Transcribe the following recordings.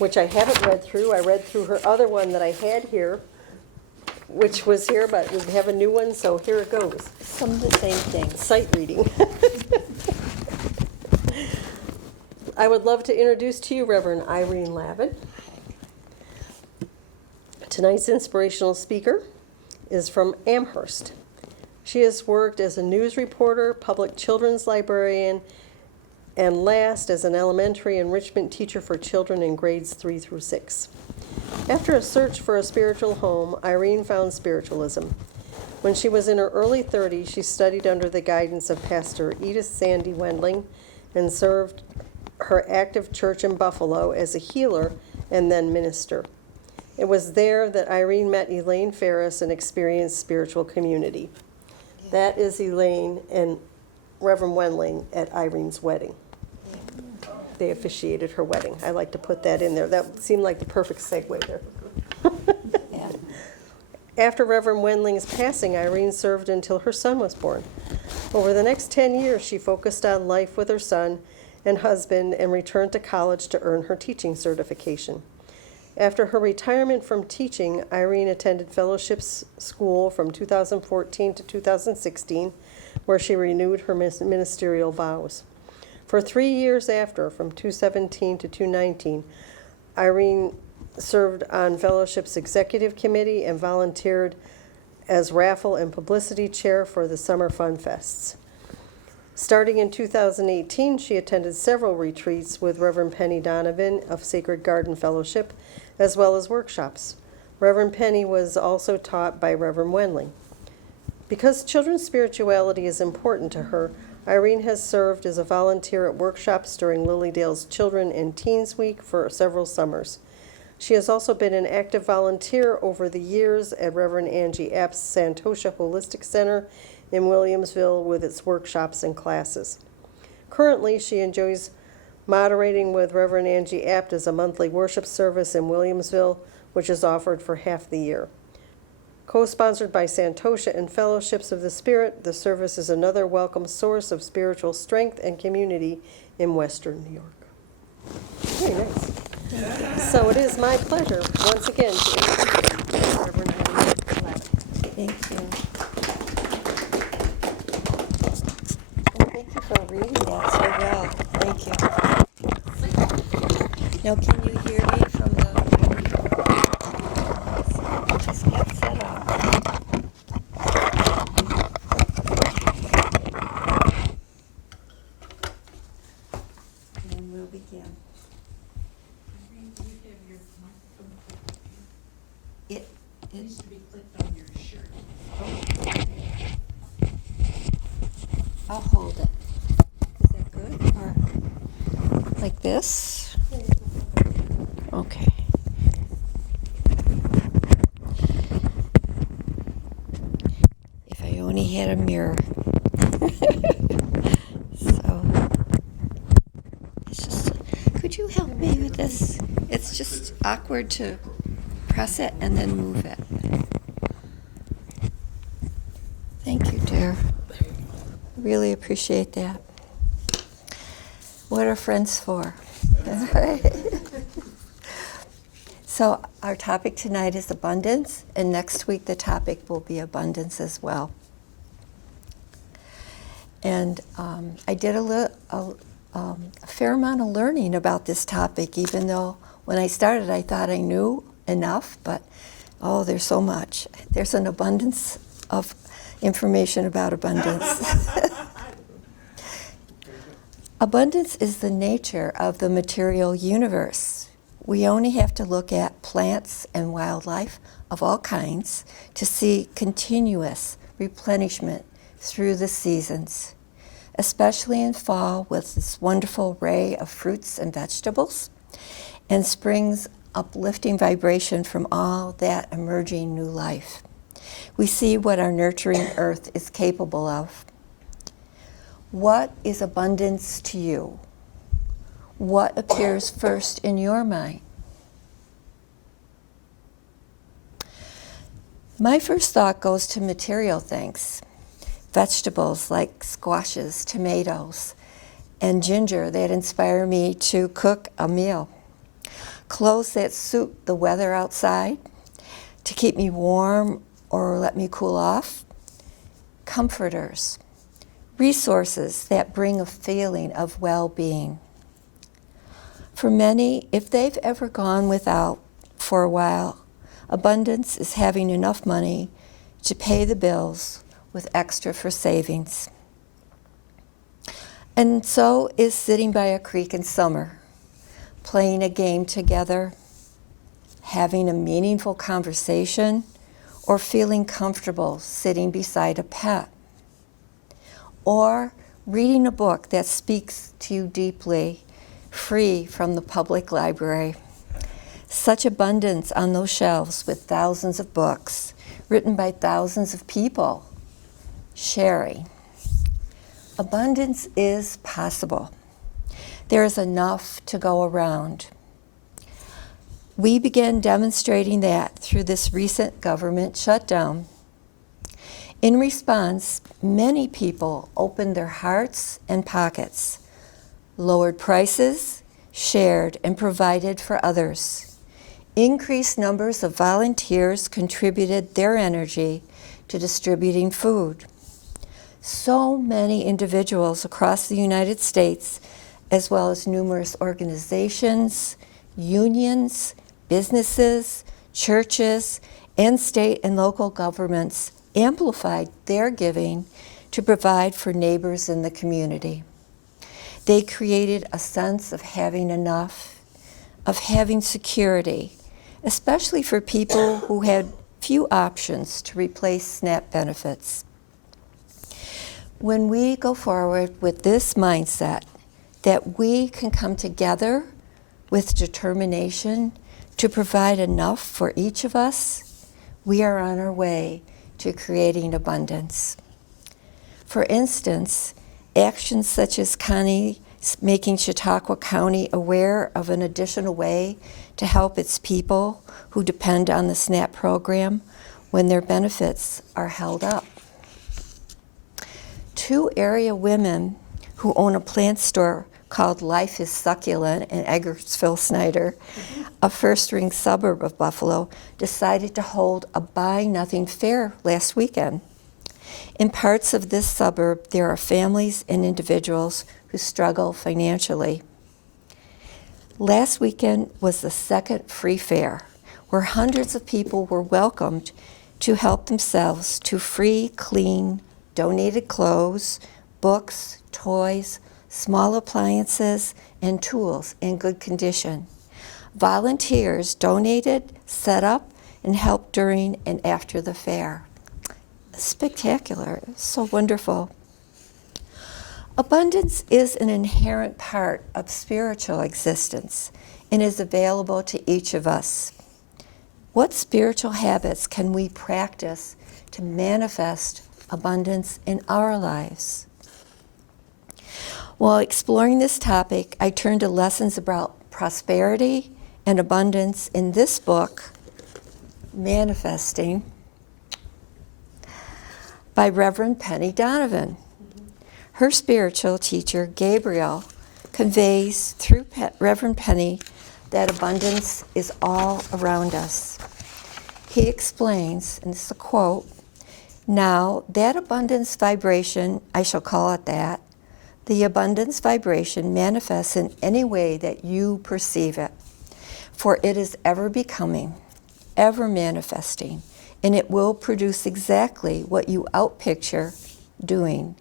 which I haven't read through. I read through her other one that I had here, which was here, but we have a new one, so here it goes. Some of the same things. Sight reading. I would love to introduce to you Reverend Irene Lavin. Tonight's inspirational speaker is from Amherst. She has worked as a news reporter, public children's librarian, and last as an elementary enrichment teacher for children in grades 3 through 6. After a search for a spiritual home, Irene found spiritualism. When she was in her early 30s, she studied under the guidance of Pastor Edith Sandy Wendling and served her active church in Buffalo as a healer and then minister. It was there that Irene met Elaine Ferris and experienced spiritual community. That is Elaine and Reverend Wendling at Irene's wedding. They officiated her wedding. I like to put that in there. That seemed like the perfect segue there. Yeah. After Reverend Wendling's passing, Irene served until her son was born. Over the next 10 years, she focused on life with her son and husband and returned to college to earn her teaching certification. After her retirement from teaching, Irene attended fellowships school from 2014 to 2016, where she renewed her ministerial vows. For 3 years after, from 2017 to 2019, Irene served on fellowship's executive committee and volunteered as raffle and publicity chair for the Summer Fun Fests. Starting in 2018, she attended several retreats with Reverend Penny Donovan of Sacred Garden Fellowship, as well as workshops. Reverend Penny was also taught by Reverend Wendling. Because children's spirituality is important to her, Irene has served as a volunteer at workshops during Lilydale's Children and Teens Week for several summers. She has also been an active volunteer over the years at Reverend Angie App's Santosha Holistic Center in Williamsville with its workshops and classes. Currently, she enjoys moderating with Reverend Angie Apt as a monthly worship service in Williamsville, which is offered for half the year. Co-sponsored by Santosha and Fellowships of the Spirit, the service is another welcome source of spiritual strength and community in Western New York. Very nice. So it is my pleasure, once again, to introduce Reverend Irene Lavin. Thank you. And thank you for reading that so well. Thank you. Now, can you hear me from the... Just get set up. And we'll begin. It needs to be clicked on your shirt. I'll hold it. Is that good? Or like this? Okay. If I only had a mirror. So, it's just, could you help me with this? It's just awkward to press it and then move it. Thank you, dear. Really appreciate that. What are friends for? So our topic tonight is abundance, and next week the topic will be abundance as well. And I did a fair amount of learning about this topic, even though when I started I thought I knew enough, but oh, there's so much. There's an abundance of information about abundance. Abundance is the nature of the material universe. We only have to look at plants and wildlife of all kinds to see continuous replenishment through the seasons, especially in fall with this wonderful array of fruits and vegetables, and spring's uplifting vibration from all that emerging new life. We see what our nurturing earth is capable of. What is abundance to you? What appears first in your mind? My first thought goes to material things. Vegetables like squashes, tomatoes, and ginger that inspire me to cook a meal. clothes that suit the weather outside, to keep me warm or let me cool off, comforters, resources that bring a feeling of well-being. For many, if they've ever gone without for a while, abundance is having enough money to pay the bills with extra for savings. And so is sitting by a creek in summer, playing a game together, having a meaningful conversation, or feeling comfortable sitting beside a pet, or reading a book that speaks to you deeply, free from the public library. Such abundance on those shelves with thousands of books written by thousands of people, sharing. Abundance is possible. There is enough to go around. We began demonstrating that through this recent government shutdown. In response, many people opened their hearts and pockets, lowered prices, shared and provided for others. Increased numbers of volunteers contributed their energy to distributing food. So many individuals across the United States, as well as numerous organizations, unions, businesses, churches, and state and local governments amplified their giving to provide for neighbors in the community. They created a sense of having enough, of having security, especially for people who had few options to replace SNAP benefits. When we go forward with this mindset that we can come together with determination to provide enough for each of us, we are on our way to creating abundance. For instance, actions such as Connie making Chautauqua County aware of an additional way to help its people who depend on the SNAP program when their benefits are held up. 2 area women who own a plant store called Life is Succulent in Eggertsville, Snyder, a first-ring suburb of Buffalo, decided to hold a Buy Nothing fair last weekend. In parts of this suburb, there are families and individuals who struggle financially. Last weekend was the second free fair, where hundreds of people were welcomed to help themselves to free, clean, donated clothes, books, toys, small appliances, and tools in good condition. Volunteers donated, set up, and helped during and after the fair. Spectacular, so wonderful. Abundance is an inherent part of spiritual existence and is available to each of us. What spiritual habits can we practice to manifest abundance in our lives? While exploring this topic, I turned to lessons about prosperity and abundance in this book, Manifesting, by Reverend Penny Donovan. Her spiritual teacher, Gabriel, conveys through Reverend Penny that abundance is all around us. He explains, and this is a quote, "Now, that abundance vibration, I shall call it that, the abundance vibration manifests in any way that you perceive it, for it is ever becoming, ever manifesting, and it will produce exactly what you outpicture doing.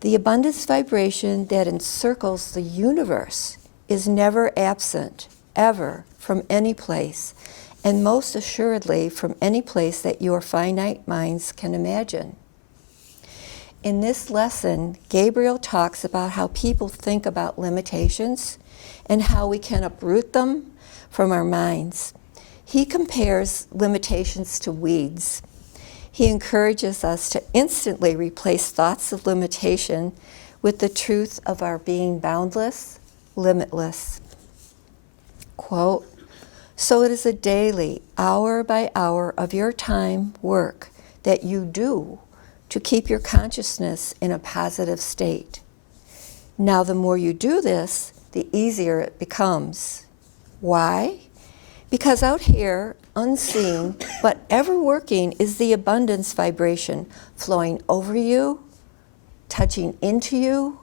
The abundance vibration that encircles the universe is never absent, ever, from any place, and most assuredly from any place that your finite minds can imagine." In this lesson, Gabriel talks about how people think about limitations and how we can uproot them from our minds. He compares limitations to weeds. He encourages us to instantly replace thoughts of limitation with the truth of our being boundless, limitless. Quote, "So it is a daily, hour by hour of your time work that you do to keep your consciousness in a positive state. Now, the more you do this, the easier it becomes. Why? Because out here, unseen, but ever working, is the abundance vibration flowing over you, touching into you,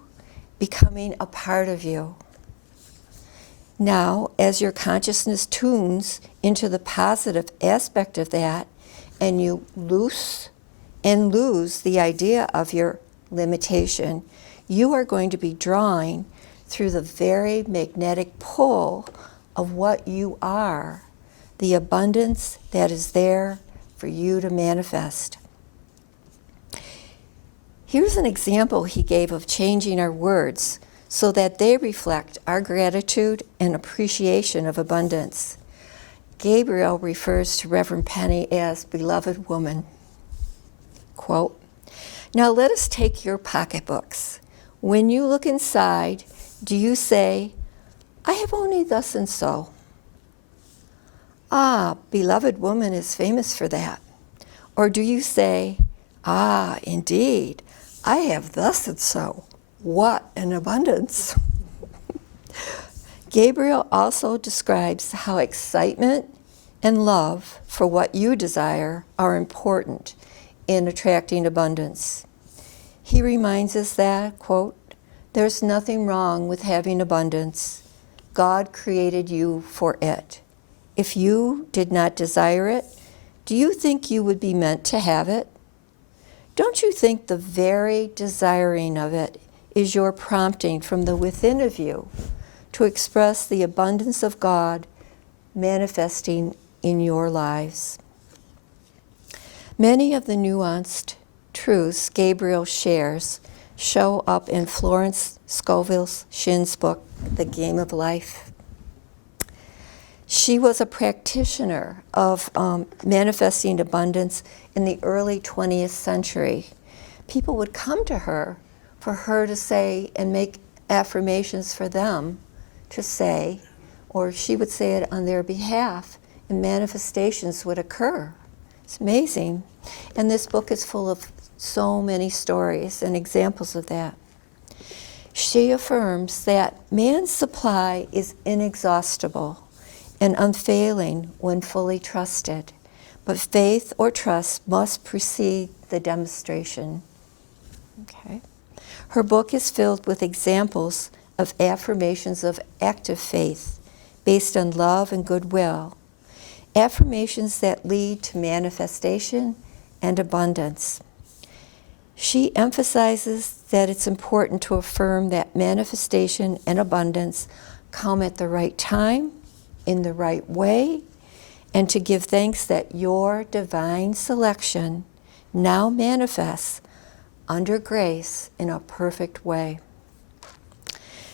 becoming a part of you. Now, as your consciousness tunes into the positive aspect of that, and you loose and lose the idea of your limitation, you are going to be drawing through the very magnetic pull of what you are, the abundance that is there for you to manifest. Here's an example he gave of changing our words so that they reflect our gratitude and appreciation of abundance. Gabriel refers to Reverend Penny as beloved woman. Quote, "Now let us take your pocketbooks. When you look inside, do you say, 'I have only thus and so'? Ah, beloved woman is famous for that. Or do you say, 'Ah, indeed, I have thus and so. What an abundance.'" Gabriel also describes how excitement and love for what you desire are important in attracting abundance. He reminds us that, quote, "There's nothing wrong with having abundance. God created you for it. If you did not desire it, do you think you would be meant to have it? Don't you think the very desiring of it is your prompting from the within of you to express the abundance of God manifesting in your lives?" Many of the nuanced truths Gabriel shares show up in Florence Scovel Shinn's book, The Game of Life. She was a practitioner of manifesting abundance in the early 20th century. People would come to her for her to say and make affirmations for them to say, or she would say it on their behalf, and manifestations would occur. It's amazing. And this book is full of so many stories and examples of that. She affirms that man's supply is inexhaustible and unfailing when fully trusted, but faith or trust must precede the demonstration. Okay. Her book is filled with examples of affirmations of active faith based on love and goodwill, affirmations that lead to manifestation and abundance. She emphasizes that it's important to affirm that manifestation and abundance come at the right time, in the right way, and to give thanks that your divine selection now manifests under grace in a perfect way.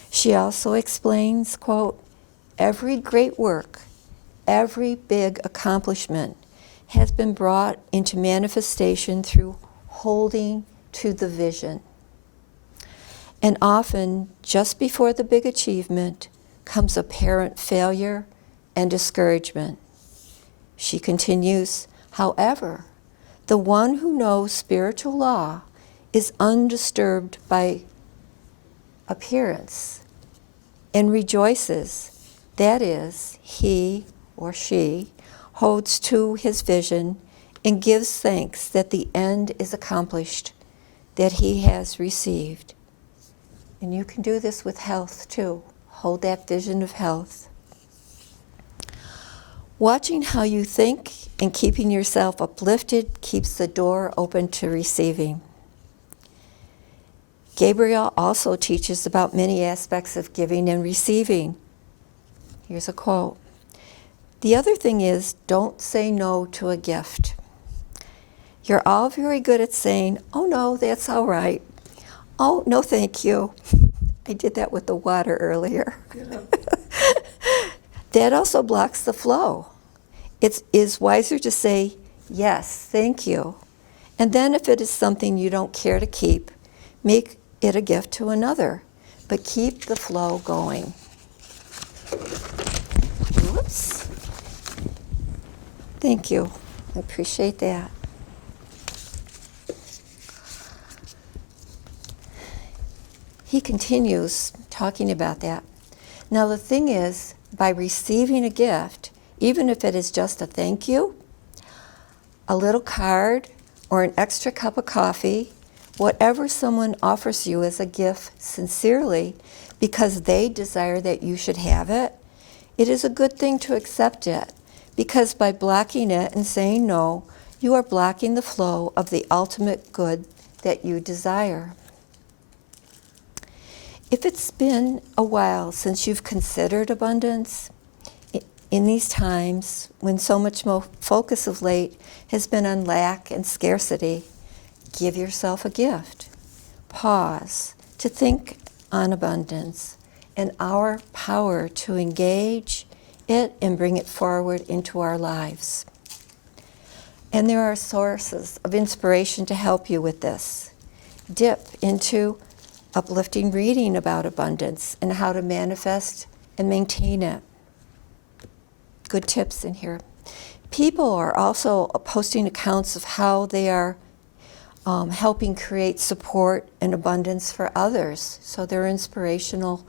She also explains, quote, "Every great work, every big accomplishment has been brought into manifestation through holding to the vision. And often, just before the big achievement, comes apparent failure and discouragement." She continues, "However, the one who knows spiritual law is undisturbed by appearance and rejoices, that is, he or she holds to his vision and gives thanks that the end is accomplished, that he has received." And you can do this with health too. Hold that vision of health. Watching how you think and keeping yourself uplifted keeps the door open to receiving. Gabriel also teaches about many aspects of giving and receiving. Here's a quote. "The other thing is, don't say no to a gift. You're all very good at saying, 'Oh no, that's all right. Oh, no, thank you.'" I did that with the water earlier. Yeah. That also blocks the flow. It is wiser to say, "Yes, thank you." And then if it is something you don't care to keep, make it a gift to another, but keep the flow going. Whoops. Thank you. I appreciate that. He continues talking about that. Now the thing is, by receiving a gift, even if it is just a thank you, a little card, or an extra cup of coffee, whatever someone offers you as a gift sincerely because they desire that you should have it, it is a good thing to accept it, because by blocking it and saying no, you are blocking the flow of the ultimate good that you desire. If it's been a while since you've considered abundance, in these times when so much more focus of late has been on lack and scarcity, give yourself a gift. Pause to think on abundance and our power to engage it and bring it forward into our lives. And there are sources of inspiration to help you with this. Dip into uplifting reading about abundance and how to manifest and maintain it. Good tips in here. People are also posting accounts of how they are helping create support and abundance for others. So they're inspirational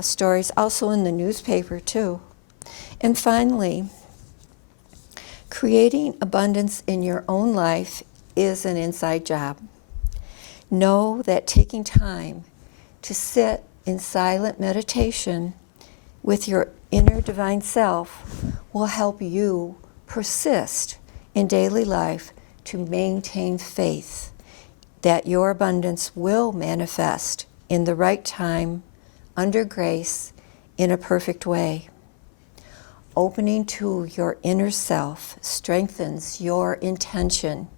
stories, also in the newspaper too. And finally, creating abundance in your own life is an inside job. Know that taking time to sit in silent meditation with your inner divine self will help you persist in daily life to maintain faith that your abundance will manifest in the right time, under grace, in a perfect way. Opening to your inner self strengthens your intention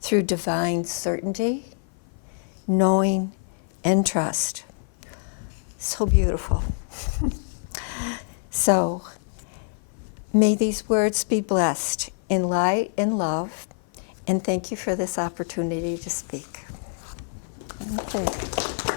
through divine certainty, knowing, and trust. So beautiful. So, may these words be blessed in light and love, and thank you for this opportunity to speak. Okay.